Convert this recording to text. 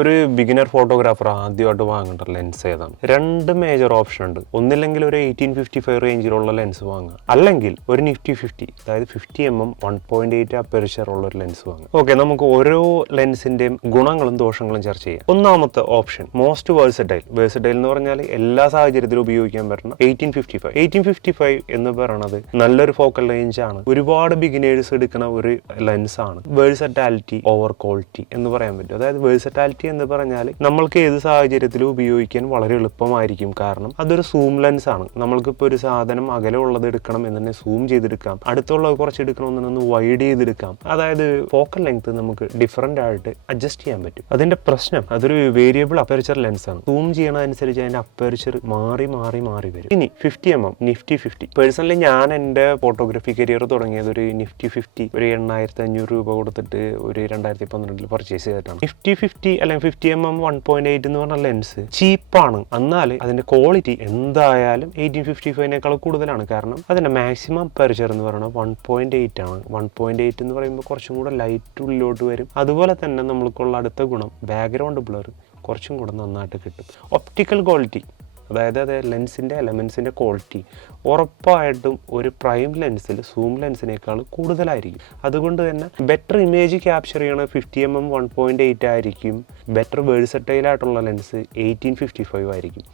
ഒരു beginner photographer ആദ്യമായിട്ട് വാങ്ങേണ്ട ലെൻസ് ഏതാണ്? രണ്ട് മേജർ ഓപ്ഷൻ ഉണ്ട്. ഒന്നില്ലെങ്കിൽ ഒരു 1855 റേഞ്ചിലുള്ള ലെൻസ് വാങ്ങുക, അല്ലെങ്കിൽ ഒരു നിഫ്റ്റി 50, അതായത് 50mm 1.8 അപ്പർച്ചർ ഉള്ള ഒരു ലെൻസ് വാങ്ങുക. ഓക്കെ, നമുക്ക് ഓരോ ലെൻസിന്റെയും ഗുണങ്ങളും ദോഷങ്ങളും ചർച്ച ചെയ്യാം. ഒന്നാമത്തെ ഓപ്ഷൻ മോസ്റ്റ് വേഴ്സറ്റൈൽ എന്ന് പറഞ്ഞാൽ എല്ലാ സാഹചര്യത്തിലും ഉപയോഗിക്കാൻ പറ്റുന്ന 1855 എന്ന് പറയുന്നത് നല്ലൊരു ഫോക്കൽ റേഞ്ച് ആണ്. ഒരുപാട് ബിഗിനേഴ്സ് എടുക്കുന്ന ഒരു ലെൻസ് ആണ്. വേഴ്സറ്റാലിറ്റി ഓവർ ക്വാളിറ്റി എന്ന് പറയാൻ പറ്റും. അതായത് വേഴ്സറ്റാലിറ്റി എന്ന് പറഞ്ഞാൽ നമ്മൾക്ക് ഏത് സാഹചര്യത്തിലും ഉപയോഗിക്കാൻ വളരെ എളുപ്പമായിരിക്കും. കാരണം അതൊരു സൂം ലെൻസ് ആണ്. നമ്മൾക്കിപ്പോൾ ഒരു സാധനം അകലമുള്ളത് എടുക്കണം എന്ന് സൂം ചെയ്തെടുക്കാം, അടുത്തുള്ളത് കുറച്ച് എടുക്കണമെന്നൊന്ന് വൈഡ് ചെയ്തെടുക്കാം. അതായത് ഫോക്കൽ ലെങ്ത് നമുക്ക് ഡിഫറെന്റ് ആയിട്ട് അഡ്ജസ്റ്റ് ചെയ്യാൻ പറ്റും. അതിന്റെ പ്രശ്നം അതൊരു വേരിയബിൾ അപ്പർച്ചർ ലെൻസ് ആണ്. സൂം ചെയ്യണതനുസരിച്ച് അതിന്റെ അപ്പർച്ചർ മാറി വരും. ഇനി 50mm നിഫ്റ്റി 50, പേഴ്സണലി ഞാൻ എൻ്റെ ഫോട്ടോഗ്രാഫി കരിയർ തുടങ്ങിയത് ഒരു നിഫ്റ്റി 50 ഒരു 8500 രൂപ കൊടുത്തിട്ട് ഒരു 2012 പർച്ചേസ് ചെയ്തിട്ടാണ്. നിഫ്റ്റി 50 അല്ലെങ്കിൽ 50mm 1.8 എന്ന് പറഞ്ഞ ലെൻസ് ചീപ്പാണ്, എന്നാൽ അതിന്റെ ക്വാളിറ്റി എന്തായാലും 1855 കൂടുതലാണ്. കാരണം അതിന്റെ മാക്സിമം അപ്പർച്ചർ എന്ന് പറയുന്നത് 1.8 ആണ്. 1.8 എന്ന് പറയുമ്പോൾ കുറച്ചും കൂടെ ലൈറ്റ് ഉള്ളിലോട്ട് വരും. അതുപോലെ തന്നെ നമ്മൾക്കുള്ള അടുത്ത ഗുണം ബാക്ക്ഗ്രൗണ്ട് ബ്ലർ കുറച്ചും കൂടെ നന്നായിട്ട് കിട്ടും. ഒപ്റ്റിക്കൽ ക്വാളിറ്റി, അതായത് ലെൻസിൻ്റെ എലമെൻസിൻ്റെ ക്വാളിറ്റി ഉറപ്പായിട്ടും ഒരു പ്രൈം ലെൻസിൽ സൂം ലെൻസിനേക്കാൾ കൂടുതലായിരിക്കും. അതുകൊണ്ട് തന്നെ ബെറ്റർ ഇമേജ് ക്യാപ്ചർ ചെയ്യണ 50mm 1.8 ആയിരിക്കും. ബെറ്റർ വേഴ്സറ്റൈൽ ആയിട്ടുള്ള ലെൻസ് 1855 ആയിരിക്കും.